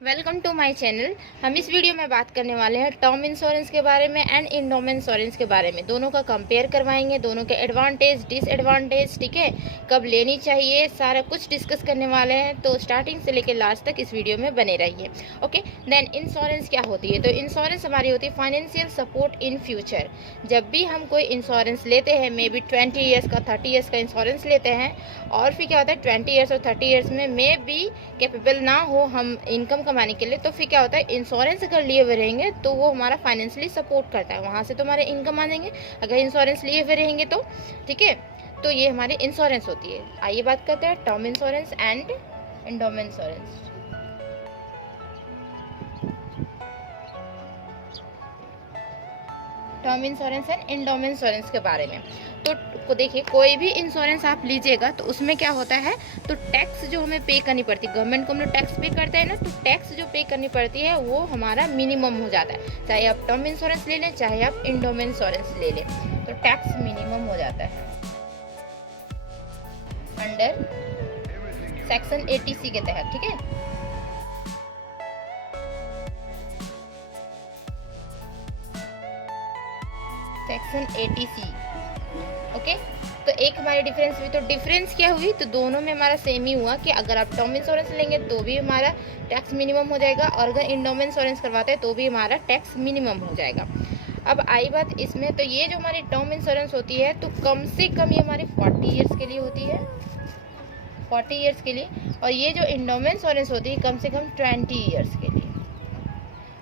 Welcome to my channel. हम इस video में बात करने वाले हैं टर्म इंश्योरेंस के बारे में एंड इंडोमेन इंश्योरेंस के बारे में। दोनों का कंपेयर करवाएंगे, दोनों के एडवांटेज डिसएडवांटेज, ठीक है, कब लेनी चाहिए, सारा कुछ डिस्कस करने वाले हैं। तो स्टार्टिंग से लेकर लास्ट तक इस वीडियो में बने रहिए। ओके, देन इंश्योरेंस क्या होती है? तो इंश्योरेंस हमारी होती है फाइनेंशियल सपोर्ट इन फ्यूचर। जब भी हम कोई इंश्योरेंस लेते हैं, मे बी 20 ईयर्स का 30 ईयर्स का इंश्योरेंस लेते हैं, और फिर क्या होता है 20 ईयर्स और 30 ईयर्स में मे बी कैपेबल ना हो हम इनकम कमाने के लिए, तो फिर क्या होता है इंश्योरेंस अगर लिए हुए रहेंगे तो वो हमारा फाइनेंशियली सपोर्ट करता है, वहाँ से तो हमारे इनकम आ जाएंगे अगर इंश्योरेंस लिए हुए रहेंगे तो। ठीक है, तो ये हमारी इंश्योरेंस होती है। आइए बात करते हैं term insurance and endowment insurance. Term insurance and endowment insurance के बारे में तो देखिए, कोई भी इंश्योरेंस आप लीजिएगा तो उसमें क्या होता है, तो टैक्स जो हमें पे करनी पड़ती है, गवर्नमेंट को हम लोग टैक्स पे करते हैं ना, तो टैक्स जो पे करनी पड़ती है वो हमारा मिनिमम हो जाता है। चाहे आप टर्म इंश्योरेंस ले लें, चाहे आप एंडोमेंट इंश्योरेंस ले लें, तो टैक्स मिनिमम हो जाता है अंडर सेक्शन 80C के तहत। ठीक है, सेक्शन 80C। ओके, तो एक हमारी डिफरेंस हुई। तो डिफरेंस क्या हुई? तो दोनों में हमारा सेम ही हुआ कि अगर आप टर्म इंश्योरेंस लेंगे तो भी हमारा टैक्स मिनिमम हो जाएगा, और अगर एंडोमेंट इंश्योरेंस करवाते हैं तो भी हमारा टैक्स मिनिमम हो जाएगा। अब आई बात इसमें, तो ये जो हमारी टर्म इंश्योरेंस होती है तो कम से कम ये हमारी 40 ईयर्स के लिए होती है, 40 ईयर्स के लिए। और ये जो एंडोमेंट इंश्योरेंस होती है कम से कम 20 ईयर्स के लिए,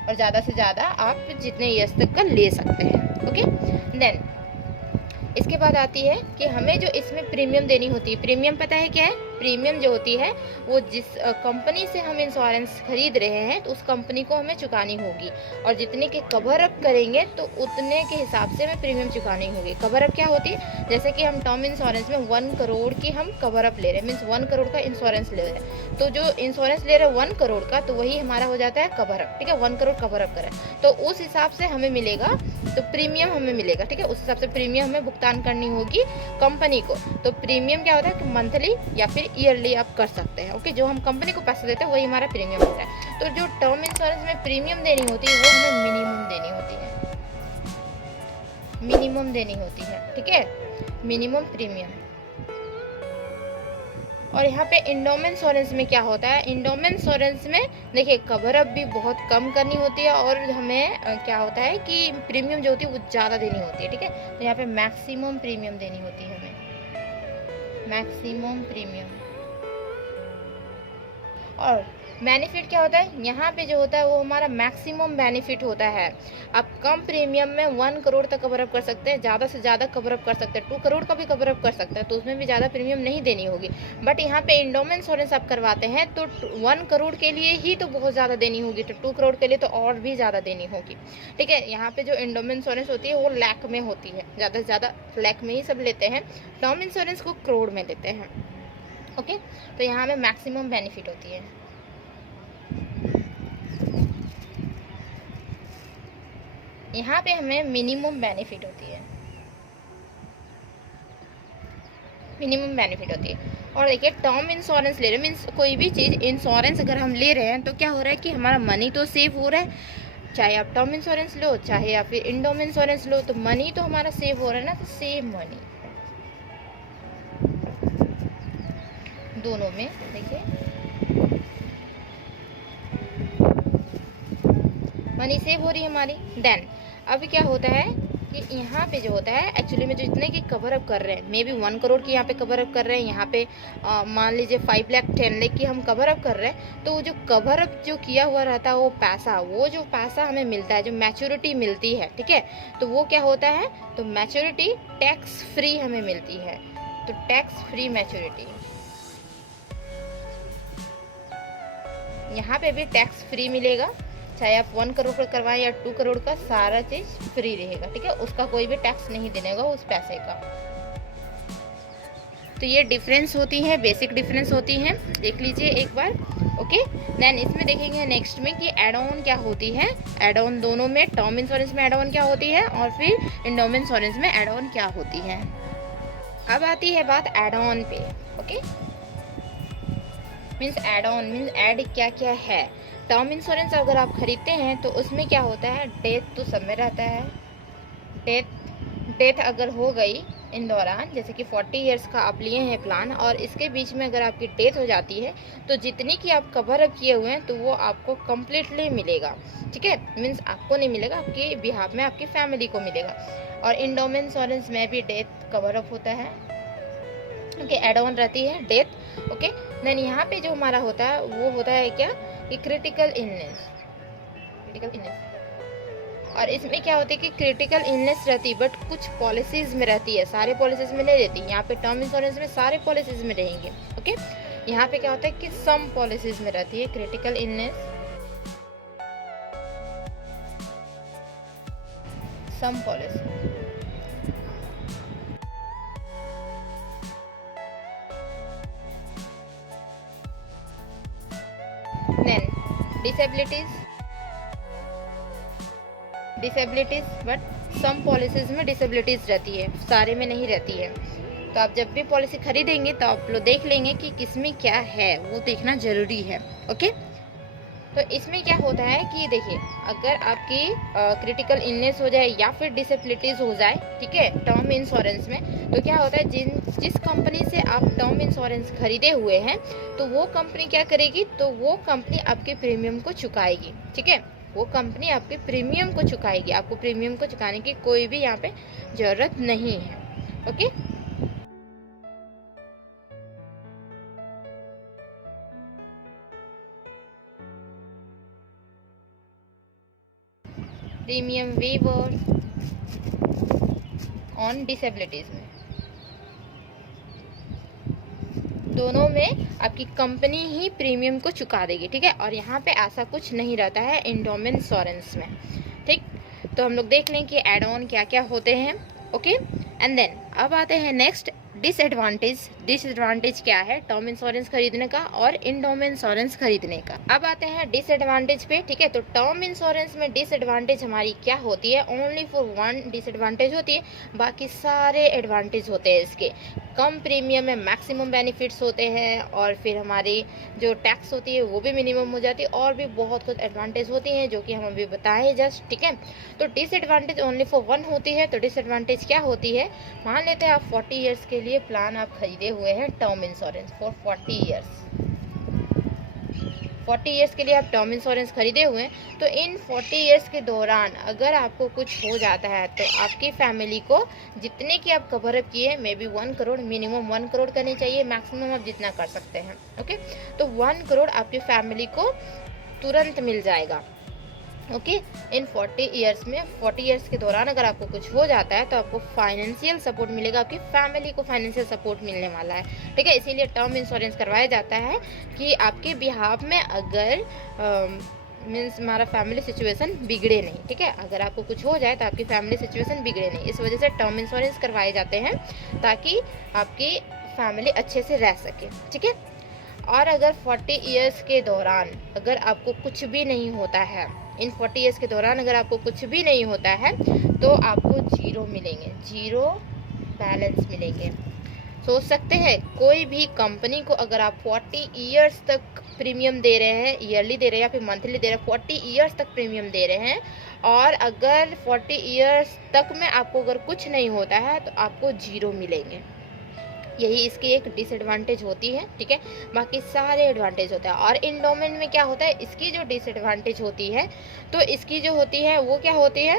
और ज़्यादा से ज़्यादा आप जितने ईयर्स तक का ले सकते हैं। ओके, देन इसके बाद आती है कि हमें जो इसमें प्रीमियम देनी होती है। प्रीमियम पता है क्या है? प्रीमियम जो होती है वो जिस कंपनी से हम इंश्योरेंस खरीद रहे हैं तो उस कंपनी को हमें चुकानी होगी, और जितने के कवर अप करेंगे तो उतने के हिसाब से हमें प्रीमियम चुकानी होगी। कवर अप क्या होती है? जैसे कि हम टर्म इंश्योरेंस में 1 करोड़ की हम कवर अप ले रहे हैं, मीन्स 1 करोड़ का इंश्योरेंस ले रहे हैं, तो जो इंश्योरेंस ले रहे हैं 1 करोड़ का, तो वही हमारा हो जाता है कवर अप। ठीक है, 1 करोड़ कवर अप करें तो उस हिसाब से हमें मिलेगा, तो प्रीमियम हमें मिलेगा। ठीक है, उस हिसाब से प्रीमियम हमें भुगतान करनी होगी कंपनी को। तो प्रीमियम क्या होता है कि मंथली या फिर ईयरली आप कर सकते हैं। ओके, जो हम कंपनी को पैसे देते हैं वही हमारा प्रीमियम होता है। तो जो टर्म इंश्योरेंस में प्रीमियम देनी होती है वो हमें मिनिमम देनी होती है, मिनिमम देनी होती है। ठीक है, मिनिमम प्रीमियम। और यहाँ पे एंडोमेंट इंश्योरेंस में क्या होता है? एंडोमेंट इंश्योरेंस में देखिए कवर अप भी बहुत कम करनी होती है, और हमें क्या होता है कि प्रीमियम जो होती है वो ज़्यादा देनी होती है। ठीक है, तो यहाँ पे मैक्सिमम प्रीमियम देनी होती है हमें, मैक्सिमम प्रीमियम। और बेनिफिट क्या होता है? यहाँ पे जो होता है वो हमारा मैक्सिमम बेनिफिट होता है। आप कम प्रीमियम में 1 करोड़ तक कवर अप कर सकते हैं, ज़्यादा से ज़्यादा कवर अप कर सकते हैं, 2 करोड़ का भी कवर अप कर सकते हैं, तो उसमें भी ज़्यादा प्रीमियम नहीं देनी होगी। बट यहाँ पे एंडोमेंट इंश्योरेंस आप करवाते हैं तो 1 करोड़ के लिए ही तो बहुत ज़्यादा देनी होगी, तो 2 करोड़ के लिए तो और भी ज़्यादा देनी होगी। ठीक है, यहाँ पे जो एंडोमेंट इंश्योरेंस होती है वो लाख में होती है, ज़्यादा से ज़्यादा लाख में ही सब लेते हैं, टर्म इंश्योरेंस को करोड़ में देते हैं। ओके, तो यहाँ में मैक्सिमम बेनिफिट होती है। यहाँ पे हमें मिनिमम बेनिफिट होती है, मिनिमम बेनिफिट होती है। और देखिए टर्म इंश्योरेंस ले रहे हैं, मीन्स कोई भी चीज़ इंश्योरेंस अगर हम ले रहे हैं तो क्या हो रहा है कि हमारा मनी तो सेव हो रहा है, चाहे आप टर्म इंश्योरेंस लो चाहे या फिर एंडोमेंट इंश्योरेंस लो, तो मनी तो हमारा सेव हो रहा है ना, तो सेव मनी दोनों में। देखिए मनी सेव हो रही है हमारी। देन अब क्या होता है कि यहाँ पे जो होता है एक्चुअली में जो जितने की कवर अप कर रहे हैं, मे बी 1 करोड़ की यहाँ पे कवर अप कर रहे हैं, यहाँ पे मान लीजिए 5 लाख 10 लाख की हम कवर अप कर रहे हैं, तो जो कवर अप जो किया हुआ रहता है वो जो पैसा हमें मिलता है, जो मैच्योरिटी मिलती है, ठीक है, तो वो क्या होता है, तो मैच्योरिटी टैक्स फ्री हमें मिलती है, तो टैक्स फ्री मैच्योरिटी। यहाँ पे भी टैक्स फ्री मिलेगा, चाहे आप 1 करोड़ का करवाएं या 2 करोड़ का, सारा चीज फ्री रहेगा। ठीक है, उसका कोई भी टैक्स नहीं देने का उस पैसे का। तो ये डिफरेंस होती है, बेसिक डिफरेंस होती हैं, देख लीजिए एक बार। ओके, देन इसमें देखेंगे नेक्स्ट में कि एड ऑन क्या होती है। एड ऑन दोनों में, टर्म इंश्योरेंस में एड ऑन क्या होती है और फिर एंडोमेंट इंश्योरेंस में एड ऑन क्या होती है। अब आती है बात एड ऑन पे। Okay, means add on means add क्या क्या है। टर्म इंश्योरेंस अगर आप खरीदते हैं तो उसमें क्या होता है, डेथ तो सब में रहता है। डेथ अगर हो गई इन दौरान, जैसे कि 40 इयर्स का आप लिए हैं प्लान और इसके बीच में अगर आपकी डेथ हो जाती है तो जितनी की आप कवर अप किए हुए हैं तो वो आपको कम्प्लीटली मिलेगा। ठीक है, मीन्स आपको नहीं मिलेगा, आपके बिहाफ में आपकी फैमिली को मिलेगा। और इंडोमेन इंश्योरेंस में भी डेथ कवर अप होता है, ओके, एड ऑन रहती है डेथ। ओके, देन यहाँ पे जो हमारा होता है वो होता है क्या कि क्रिटिकल इलनेस। और इसमें क्या होता है कि क्रिटिकल इलनेस रहती है बट कुछ पॉलिसीज में रहती है, सारे पॉलिसीज में नहीं रहती। यहाँ पे टर्म इंश्योरेंस में सारे पॉलिसीज में रहेंगे। ओके, यहाँ पे क्या होता है कि सम पॉलिसीज में रहती है critical illness, some policy. Then disabilities but some policies में डिसेबिलिटीज रहती है, सारे में नहीं रहती है। तो आप जब भी पॉलिसी खरीदेंगे तो आप लोग देख लेंगे कि किसमें क्या है, वो देखना जरूरी है। ओके, तो इसमें क्या होता है कि देखिए, अगर आपकी क्रिटिकल इलनेस हो जाए या फिर डिसेबिलिटीज हो जाए, ठीक है, टर्म इंश्योरेंस में, तो क्या होता है जिस कंपनी से आप टर्म इंश्योरेंस खरीदे हुए हैं तो वो कंपनी क्या करेगी, तो वो कंपनी आपके प्रीमियम को चुकाएगी। ठीक है, वो कंपनी आपके प्रीमियम को चुकाएगी, आपको प्रीमियम को चुकाने की कोई भी यहाँ पे जरूरत नहीं है। Okay, premium waiver on disabilities में, दोनों में आपकी कंपनी ही प्रीमियम को चुका देगी। ठीक है, और यहाँ पे ऐसा कुछ नहीं रहता है इंडोमेन इंश्योरेंस में। ठीक, तो हम लोग देख लें कि एड ऑन क्या क्या होते हैं। ओके, एंड देन अब आते हैं नेक्स्ट डिसएडवांटेज क्या है टर्म इंश्योरेंस खरीदने का और इंडोमेन इंश्योरेंस खरीदने का। अब आते हैं डिसएडवांटेज पे। ठीक है, तो टर्म इंश्योरेंस में डिसएडवांटेज हमारी क्या होती है, ओनली फॉर वन डिसएडवांटेज होती है, बाकी सारे एडवांटेज होते हैं इसके। कम प्रीमियम में मैक्सिमम बेनिफिट्स होते हैं और फिर हमारी जो टैक्स होती है वो भी मिनिमम हो जाती है और भी बहुत कुछ एडवांटेज होती हैं जो कि हम अभी बताए जस्ट। ठीक है, तो डिसएडवांटेज ओनली फॉर वन होती है। तो डिसएडवांटेज क्या होती है, मान लेते हैं आप 40 इयर्स के लिए प्लान आप खरीदे हुए हैं term insurance for 40 years, 40 years के लिए आप टर्म इंश्योरेंस खरीदे हुए हैं। तो इन 40 इयर्स के दौरान अगर आपको कुछ हो जाता है तो आपकी फैमिली को जितने की आप कवर अप किए, may be 1 crore, minimum 1 crore करनी चाहिए, मैक्सिमम आप जितना कर सकते हैं। ओके, तो 1 करोड़ आपकी फैमिली को तुरंत मिल जाएगा। ओके, इन 40 इयर्स में, 40 इयर्स के दौरान अगर आपको कुछ हो जाता है तो आपको फाइनेंशियल सपोर्ट मिलेगा, आपकी फैमिली को फाइनेंशियल सपोर्ट मिलने वाला है। ठीक है, इसीलिए टर्म इंश्योरेंस करवाया जाता है कि आपके बिहाफ में अगर मीन्स हमारा फैमिली सिचुएशन बिगड़े नहीं। ठीक है, अगर आपको कुछ हो जाए तो आपकी फैमिली सिचुएशन बिगड़े नहीं, इस वजह से टर्म इंश्योरेंस करवाए जाते हैं ताकि आपकी फैमिली अच्छे से रह सके। ठीक है, और अगर 40 इयर्स के दौरान अगर आपको कुछ भी नहीं होता है, इन 40 इयर्स के दौरान अगर आपको कुछ भी नहीं होता है तो आपको जीरो मिलेंगे, जीरो बैलेंस मिलेंगे। सोच सकते हैं कोई भी कंपनी को अगर आप 40 इयर्स तक प्रीमियम दे रहे हैं, ईयरली दे रहे हैं या फिर मंथली दे रहे हैं, 40 इयर्स तक प्रीमियम दे रहे हैं और अगर 40 इयर्स तक में आपको अगर कुछ नहीं होता है तो आपको जीरो मिलेंगे। यही इसकी एक डिसएडवांटेज होती है। ठीक है, बाकी सारे एडवांटेज होता है। और इंडोमेन में क्या होता है, इसकी जो डिसएडवांटेज होती है तो इसकी जो होती है वो क्या होती है,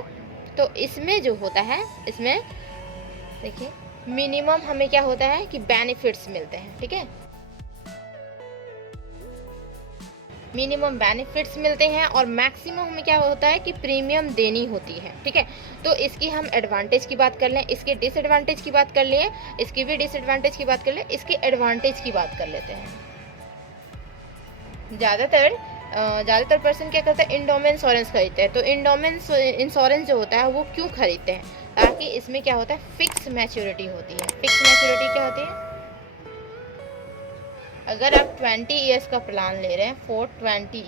तो इसमें जो होता है, इसमें देखिए मिनिमम हमें क्या होता है कि बेनिफिट्स मिलते हैं। ठीक है, मिनिमम बेनिफिट्स मिलते हैं और मैक्सिमम में क्या होता है कि प्रीमियम देनी होती है। ठीक है, तो इसकी हम एडवांटेज की बात कर लें, इसके डिसएडवांटेज की बात कर लें, इसकी भी डिसएडवांटेज की बात कर लें, इसके एडवांटेज की बात कर लेते हैं। ज़्यादातर पर्सन क्या करते हैं, इंडोमेन इंश्योरेंस खरीदते हैं। तो इंडोमेन इंश्योरेंस जो होता है वो क्यों खरीदते हैं, ताकि इसमें क्या होता है, फिक्स मैच्योरिटी होती है। फिक्स मैच्योरिटी क्या होती है, अगर आप 20 इयर्स का प्लान ले रहे हैं फॉर 20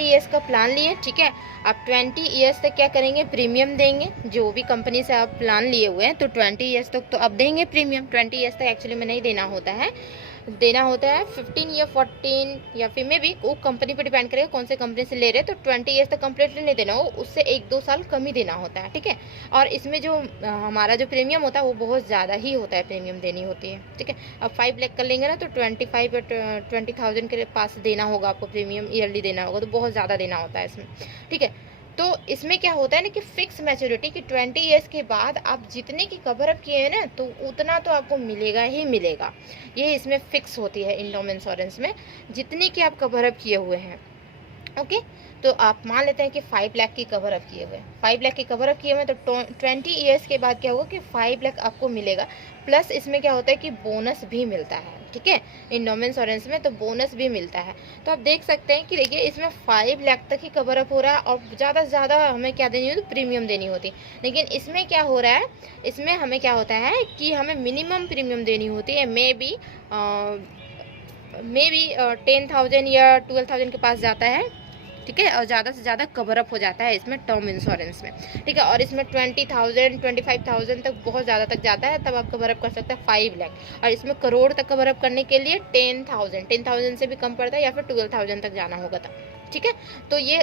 इयर्स का प्लान लिए, ठीक है, आप 20 इयर्स तक क्या करेंगे, प्रीमियम देंगे। जो भी कंपनी से आप प्लान लिए हुए हैं तो 20 इयर्स तक तो आप देंगे प्रीमियम, 20 इयर्स तक एक्चुअली में नहीं देना होता है। देना होता है 15 या 14 या फिर मे भी वो कंपनी पे डिपेंड करेगा कौन से कंपनी से ले रहे हैं, तो 20 ईयर्स तक कंप्लीटली नहीं देना हो, उससे 1-2 साल कम ही देना होता है, ठीक है। और इसमें जो हमारा जो प्रीमियम होता है वो बहुत ज़्यादा ही होता है, प्रीमियम देनी होती है, ठीक है। अब 5 लाख कर लेंगे ना तो 25 या 20,000 के पास देना होगा आपको, प्रीमियम ईयरली देना होगा, तो बहुत ज़्यादा देना होता है इसमें, ठीक है। तो इसमें क्या होता है ना कि फिक्स मैच्योरिटी कि 20 ईयर्स के बाद आप जितने की कवर अप किए हैं ना तो उतना तो आपको मिलेगा ही मिलेगा, ये इसमें फिक्स होती है इन टर्म इंश्योरेंस में, जितने की आप कवर अप किए हुए हैं। ओके, तो आप मान लेते हैं कि 5 लाख की कवर अप किए हुए, 5 लाख की कवर अप किए हुए, तो 20 ईयर्स के बाद क्या होगा कि 5 लाख आपको मिलेगा, प्लस इसमें क्या होता है कि बोनस भी मिलता है, ठीक है। इंडोमेन इंश्योरेंस में तो बोनस भी मिलता है। तो आप देख सकते हैं कि देखिए इसमें 5 लाख तक ही कवर अप हो रहा है और ज़्यादा से ज़्यादा हमें क्या देनी होती, प्रीमियम देनी होती। लेकिन इसमें क्या हो रहा है, इसमें हमें क्या होता है कि हमें मिनिमम प्रीमियम देनी होती है, मे बी 10,000 या 12,000 के पास जाता है, ठीक है। और ज़्यादा से ज़्यादा कवर अप हो जाता है इसमें टर्म इंश्योरेंस में, ठीक है। और इसमें 20,000 25,000 तक बहुत ज़्यादा तक जाता है, तब आप कवर अप कर सकते हैं 5 लाख। और इसमें करोड़ तक कवर अप करने के लिए 10,000 से भी कम पड़ता है या फिर 12,000 तक जाना होगा तब, ठीक है। तो ये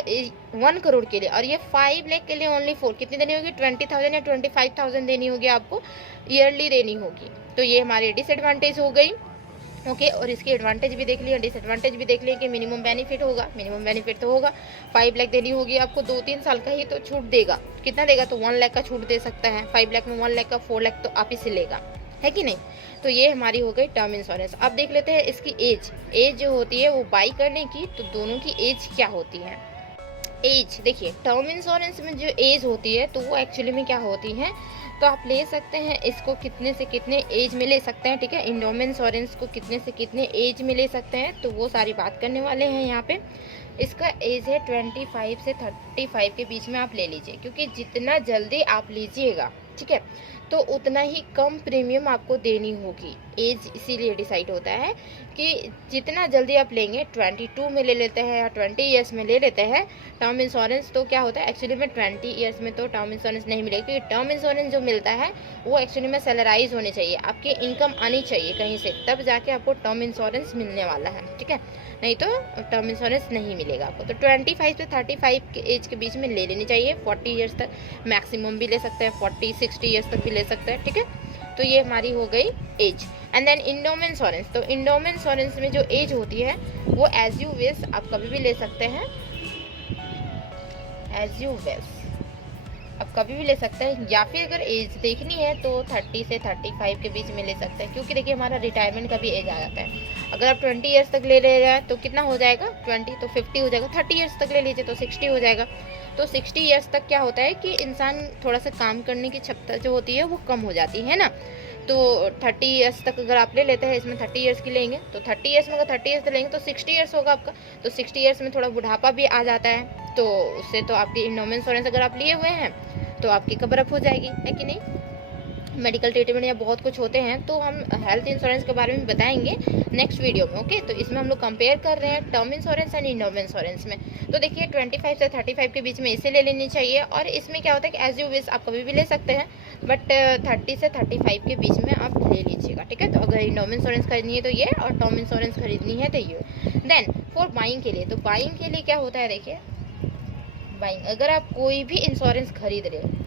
1 करोड़ के लिए, और ये 5 लाख के लिए ओनली 4 कितनी देनी होगी, 20,000 या 25,000 देनी होगी आपको, ईयरली देनी होगी। तो ये हमारी डिसएडवांटेज हो गई, ओके। और इसकी एडवांटेज भी देख लिया, डिसएडवांटेज भी देख लिया कि मिनिमम बेनिफिट होगा, मिनिमम बेनिफिट तो होगा, 5 लाख देनी होगी आपको, 2-3 साल का ही तो छूट देगा, कितना देगा, तो 1 लाख का छूट दे सकता है, 5 लाख में 1 लाख का 4 लाख तो आप ही से लेगा, है कि नहीं। तो ये हमारी हो गई टर्म इंश्योरेंस। अब देख लेते हैं इसकी एज जो होती है वो बाई करने की, तो दोनों की एज क्या होती है। एज देखिए, टर्म इंश्योरेंस में जो एज होती है तो वो एक्चुअली में क्या होती है, तो आप ले सकते हैं इसको कितने से कितने एज में ले सकते हैं, ठीक है। इंडोमेन इंश्योरेंस को कितने से कितने एज में ले सकते हैं, तो वो सारी बात करने वाले हैं यहाँ पे। इसका एज है 25 से 35 के बीच में आप ले लीजिए, क्योंकि जितना जल्दी आप लीजिएगा, ठीक है, तो उतना ही कम प्रीमियम आपको देनी होगी। एज इसीलिए डिसाइड होता है कि जितना जल्दी आप लेंगे, 22 में ले लेते हैं या 20 ईयर्स में ले लेते हैं टर्म इंश्योरेंस, तो क्या होता है एक्चुअली में 20 ईयर्स में तो टर्म इंश्योरेंस नहीं मिलेगा, क्योंकि टर्म इंश्योरेंस जो मिलता है वो एक्चुअली में सैलराइज होनी चाहिए, आपकी इनकम आनी चाहिए कहीं से, तब जाके आपको टर्म इंश्योरेंस मिलने वाला है, ठीक है, नहीं तो टर्म इंश्योरेंस नहीं मिलेगा आपको। तो 25 से 35 के एज के बीच में ले लेनी चाहिए, 40 ईयर्स तक मैक्सिमम भी ले सकते हैं, 40-60 ईयर्स तक भी ले सकते हैं, ठीक है। तो ये हमारी हो गई एज। एंड देन इंडोमेन इंश्योरेंस, तो इंडोमेन इंश्योरेंस में जो एज होती है वो एज यू विश आप कभी भी ले सकते हैं, एज यू विश आप कभी भी ले सकते हैं, या फिर अगर एज देखनी है तो 30 से 35 के बीच में ले सकते हैं, क्योंकि देखिए हमारा रिटायरमेंट का भी एज आ जाता है। अगर आप 20 ईयर्स तक ले रहे हैं तो कितना हो जाएगा, 20 तो 50 हो जाएगा, 30 ईयर्स तक ले लीजिए तो 60 हो जाएगा। तो 60 ईयर्स तक क्या होता है कि इंसान थोड़ा सा काम करने की क्षमता जो होती है वो कम हो जाती है ना। तो 30 ईयर्स तक अगर आप ले लेते हैं, इसमें 30 ईयर्स की लेंगे तो 30 ईयर्स में अगर 30 ईयर्स लेंगे तो 60 ईयर्स होगा आपका, तो 60 ईयर्स में थोड़ा बुढ़ापा भी आ जाता है, तो उससे तो आपकी इंडोमेन इंश्योरेंस अगर आप लिए हुए हैं तो आपकी कवर अप हो जाएगी, है कि नहीं। मेडिकल ट्रीटमेंट या बहुत कुछ होते हैं, तो हम हेल्थ इंश्योरेंस के बारे में बताएंगे नेक्स्ट वीडियो में, ओके। तो इसमें हम लोग कंपेयर कर रहे हैं टर्म इंश्योरेंस एंड इंडोमेन इंश्योरेंस में। तो देखिए 25 से 35 के बीच में इसे ले लेनी चाहिए, और इसमें क्या होता है कि एज यू विश आप कभी भी ले सकते हैं, बट 30 से 35 के बीच में आप ले लीजिएगा, ठीक है। तो अगर इंडोमेन इंश्योरेंस खरीदनी है तो ये, और टर्म इंश्योरेंस खरीदनी है तो ये। देन फॉर बाइंग के लिए, तो बाइंग के लिए क्या होता है, देखिए बाइंग, अगर आप कोई भी इंश्योरेंस खरीद रहे हो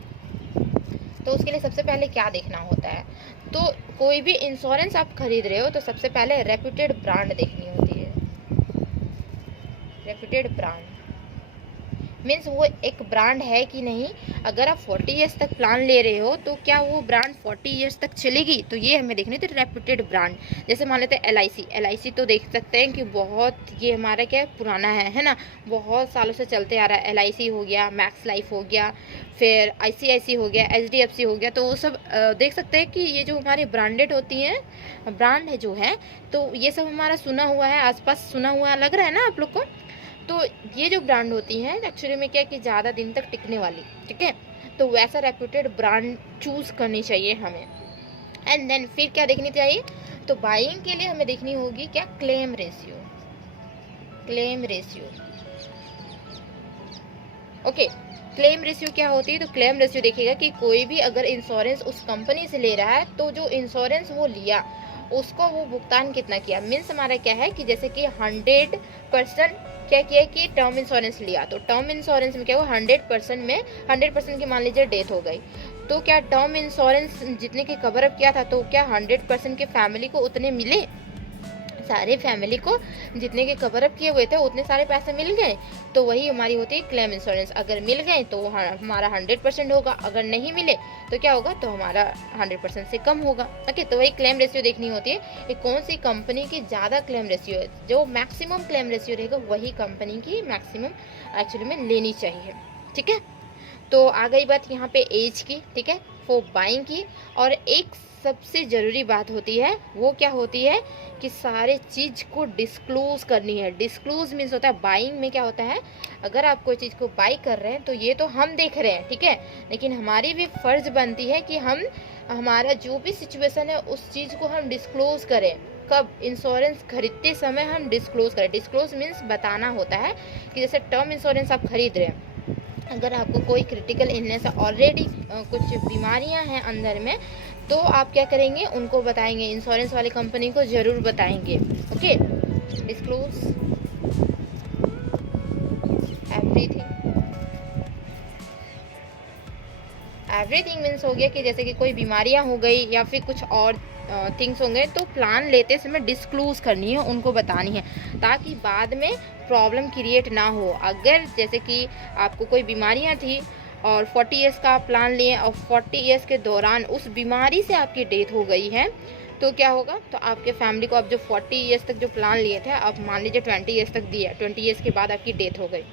तो उसके लिए सबसे पहले क्या देखना होता है, तो कोई भी इंश्योरेंस आप खरीद रहे हो तो सबसे पहले रेप्यूटेड ब्रांड देखनी होती है। रेप्यूटेड ब्रांड मीन्स वो एक ब्रांड है कि नहीं। अगर आप 40 ईयर्स तक प्लान ले रहे हो तो क्या वो ब्रांड 40 ईयर्स तक चलेगी, तो ये हमें देखनी थी रेप्यूटेड ब्रांड। जैसे मान लेते हैं LIC तो देख सकते हैं कि बहुत ये हमारा क्या पुराना है ना, बहुत सालों से चलते आ रहा है। LIC हो गया, मैक्स लाइफ हो गया, फिर ICICI हो गया, HDFC हो गया, तो वो सब देख सकते हैं कि ये जो हमारी ब्रांडेड होती हैं, ब्रांड है जो है, तो ये सब हमारा सुना हुआ है, आसपास सुना हुआ लग रहा है ना आप लोग को। तो ये जो ब्रांड होती हैं एक्चुअली में क्या कि ज़्यादा दिन तक टिकने वाली, ठीक है, तो वैसा रेप्यूटेड ब्रांड चूज़ करनी चाहिए हमें। एंड देन फिर क्या देखनी चाहिए, तो बाइंग के लिए हमें देखनी होगी क्या, claim ratio. Claim ratio, okay. Claim ratio क्या होती है, तो क्लेम रेशियो देखिएगा कि कोई भी अगर इंश्योरेंस उस कंपनी से ले रहा है तो जो इंश्योरेंस वो लिया उसको वो भुगतान कितना किया। मीन्स हमारा क्या है कि जैसे कि 100% क्या किया कि टर्म इंश्योरेंस लिया, तो टर्म इंश्योरेंस में क्या हुआ 100% में 100% की मान लीजिए डेथ हो गई, तो क्या टर्म इंश्योरेंस जितने की कवर अप किया था तो क्या 100% के फैमिली को उतने मिले, सारे फैमिली को जितने के कवर अप किए हुए थे उतने सारे पैसे मिल गए। तो वही हमारी होती है क्लेम इंश्योरेंस। अगर मिल गए तो हमारा 100% होगा, अगर नहीं मिले तो क्या होगा, तो हमारा 100% से कम होगा। ओके, तो वही क्लेम रेशियो देखनी होती है कि कौन सी कंपनी की ज़्यादा क्लेम रेशियो है, जो मैक्सिमम क्लेम रेशियो रहेगा वही कंपनी की मैक्सिमम एक्चुअली में लेनी चाहिए। ठीक है, तो आ गई बात यहाँ पे एज की। ठीक है, फॉर बाइंग की। और एक सबसे ज़रूरी बात होती है, वो क्या होती है कि सारे चीज़ को डिस्क्लोज करनी है। डिस्क्लोज मीन्स होता है बाइंग में क्या होता है, अगर आप कोई चीज़ को बाई कर रहे हैं तो ये तो हम देख रहे हैं, ठीक है, लेकिन हमारी भी फ़र्ज बनती है कि हम हमारा जो भी सिचुएशन है उस चीज़ को हम डिस्क्लोज करें। कब, इंश्योरेंस खरीदते समय हम डिस्क्लोज करें। डिस्क्लोज मीन्स बताना होता है कि जैसे टर्म इंश्योरेंस आप खरीद रहे हैं, अगर आपको कोई क्रिटिकल इलनेस है, ऑलरेडी कुछ बीमारियां हैं अंदर में, तो आप क्या करेंगे, उनको बताएंगे, इंश्योरेंस वाली कंपनी को ज़रूर बताएंगे। ओके, डिस्क्लोज एवरीथिंग मीन्स हो गया कि जैसे कि कोई बीमारियां हो गई या फिर कुछ और थिंग्स होंगे, तो प्लान लेते समय डिस्क्लोज करनी है, उनको बतानी है, ताकि बाद में प्रॉब्लम क्रिएट ना हो। अगर जैसे कि आपको कोई बीमारियां थी और 40 ईयर्स का आप प्लान लिए और 40 ईयर्स के दौरान उस बीमारी से आपकी डेथ हो गई है, तो क्या होगा, तो आपके फैमिली को आप जो 40 ईयर्स तक जो प्लान लिए थे, आप मान लीजिए 20 ईयर्स तक दिए, 20 ईयर्स के बाद आपकी डेथ हो गई।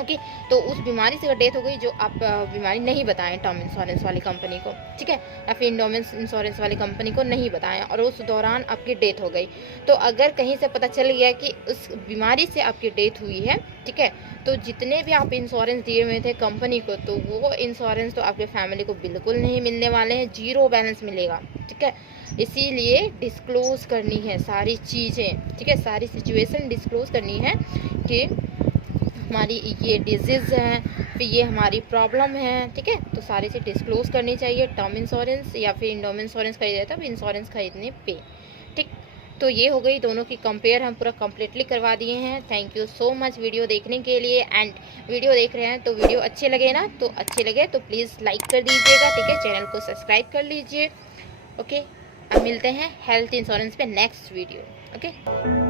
ओके, तो उस बीमारी से डेथ हो गई जो आप बीमारी नहीं बताएं टर्म इंश्योरेंस वाली कंपनी को, ठीक है, या फिर इंडोमेंस इंश्योरेंस वाली कंपनी को नहीं बताएं, और उस दौरान आपकी डेथ हो गई, तो अगर कहीं से पता चल गया कि उस बीमारी से आपकी डेथ हुई है, ठीक है, तो जितने भी आप इंश्योरेंस दिए हुए थे कंपनी को, तो वो इंश्योरेंस तो आपके फैमिली को बिल्कुल नहीं मिलने वाले हैं, जीरो बैलेंस मिलेगा। ठीक है, इसीलिए डिस्क्लोज करनी है सारी चीज़ें, ठीक है, सारी सिचुएशन डिस्क्लोज करनी है कि हमारी ये डिजीज़ है, फिर ये हमारी प्रॉब्लम है, ठीक है, तो सारी चीज़ डिस्क्लोज करनी चाहिए टर्म इंश्योरेंस या फिर इंडोमेंस इंश्योरेंस खरीदे तब इंश्योरेंस खरीदने पे। ठीक, तो ये हो गई दोनों की कंपेयर, हम पूरा कम्प्लीटली करवा दिए हैं। Thank you so much video देखने के लिए। एंड वीडियो देख रहे हैं तो वीडियो अच्छे लगे ना, तो अच्छे लगे तो प्लीज़ लाइक कर दीजिएगा, ठीक है, चैनल को सब्सक्राइब कर लीजिए। ओके, अब मिलते हैं हेल्थ इंश्योरेंस पे नेक्स्ट वीडियो। ओके।